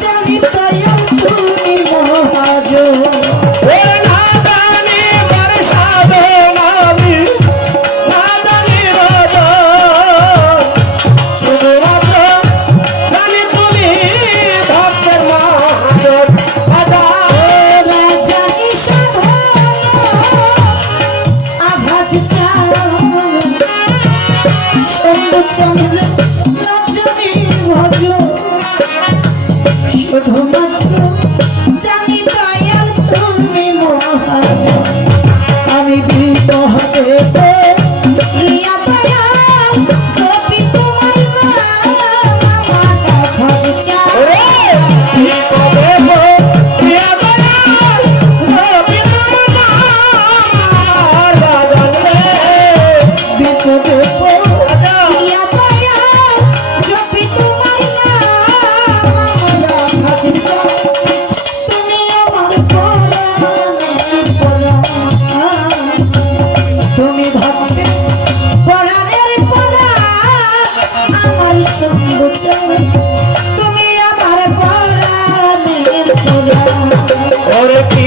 জানি তাই সঙ্গ চাই তুমি আমার পরা দিন ওরে কি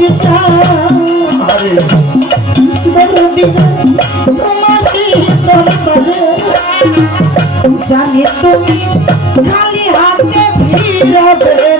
কাছে চাও তোমাকে দরকারে জানি তুমি খালি হাতে ফিরবে